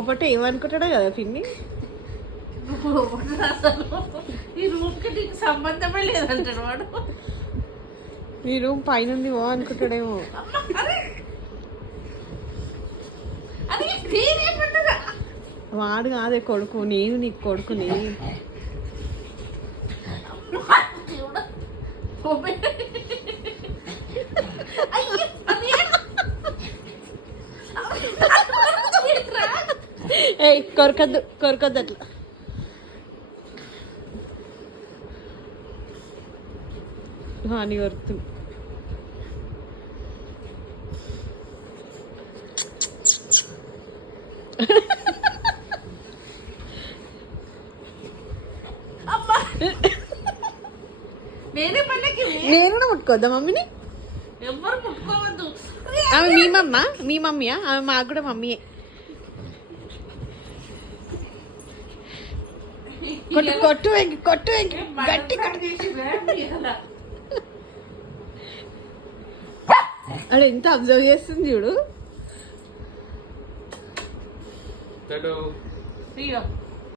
లోపల ఏమనుకుంటాడో కదా పిన్ని. అసలు ఈ రూమ్ కి నీకు సంబంధమే లేదంటాడు వాడు. ఈ రూమ్ పైన ఓ అనుకుంటాడేమో. అది పేరే పండుగ. వాడు కాదే కొడుకు, నేను నీకు కొడుకుని. ఏయ్ కొరకద్దు కొరకద్దు అట్లా. హాని కొరుకుతుంది. నేనే పండకి నేను కూడా ముట్టుకోద్దా మమ్మీని? ఎవ్వరు ముట్టుకోవద్దు. ఆమె మీ మమ్మీయా? ఆమె మాకు కూడా మమ్మీయే. కొట్టు కొట్టు వెంకి కొట్టు వెంకి గట్టి అదే ఎంత అబ్జర్వ్ చేస్తుంది చూడు. ఇగో